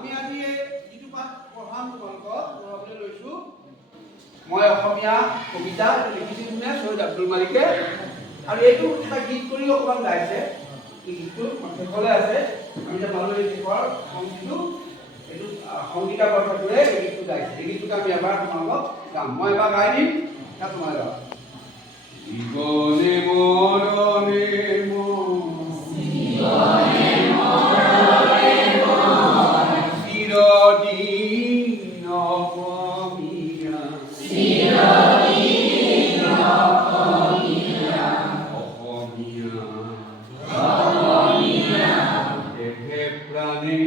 আমি আজি যিটো পাঠ পঢ়াম তোমালোকক পঢ়াবলৈ লৈছোঁ মই অসমীয়া কবিতা লিখিছিল কোনে সৈয়দ আব্দুল মালিকে আৰু এইটো এটা গীত কৰি অকণমান গাইছে এই গীতটো শেষলৈ আছে আমি এতিয়া ভালদৰে শেষৰ সংগীতটো এইটো সংগীতাবদ্ধটোৰে এই গীতটো গাইছে এই গীতটোকে আমি এবাৰ তোমালোকক গাম মই এবাৰ গাই দিম তাত তোমাৰ গাম জীবনে মৰণে চিৰদিন অসমীয়া অসমীয়া দেহে প্ৰাণে